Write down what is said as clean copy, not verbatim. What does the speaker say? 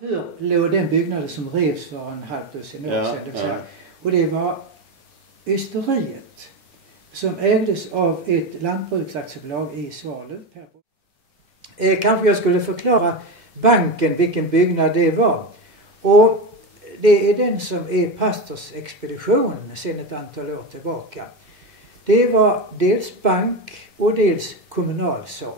Hur låg den byggnaden som revs för en halv dussin år sedan. Det vill säga. Och det var ysteriet som ägdes av ett lantbruksaktiebolag i Svalöv. Kanske jag skulle förklara banken vilken byggnad det var. Och det är den som är pastorsexpeditionen sedan ett antal år tillbaka. Det var dels bank och dels kommunalsal.